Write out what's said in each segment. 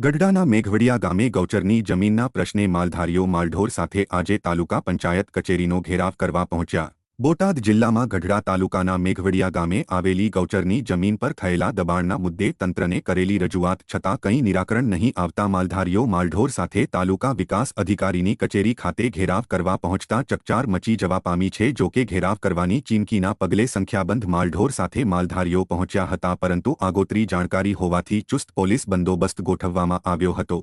ગઢડાના મેઘવડિયા ગામે ગૌચરની જમીનના પ્રશ્ને માલધારીઓ માલઢોર સાથે આજે તાલુકા પંચાયત કચેરીનો ઘેરાવ કરવા પહોંચ્યા। બોટાદ જિલ્લામાં ગઢડા તાલુકાના મેઘવડિયા ગામે આવેલી ગૌચરની જમીન પર થયેલા દબાણના મુદ્દે તંત્રને કરેલી રજૂઆત છતાં કંઈ નિરાકરણ નહીં આવતા માલધારીઓ માલઢોર સાથે તાલુકા વિકાસ અધિકારીની કચેરી ખાતે ઘેરાવ કરવા પહોંચતા ચકચાર મચી જવા પામી છે। જો કે ઘેરાવ કરવાની ચીમકીના પગલે સંખ્યાબંધ માલઢોર સાથે માલધારીઓ પહોંચ્યા હતા, પરંતુ આગોતરી જાણકારી હોવાથી ચુસ્ત પોલીસ બંદોબસ્ત ગોઠવવામાં આવ્યો હતો।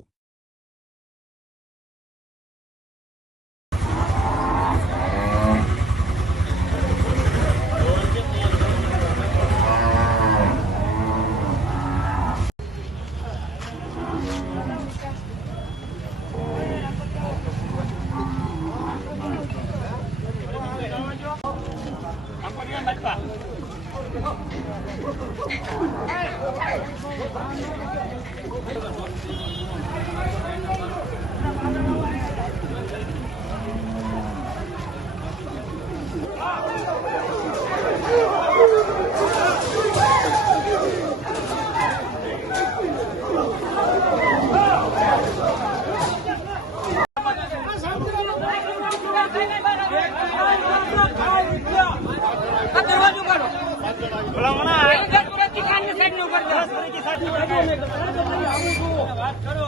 ભલા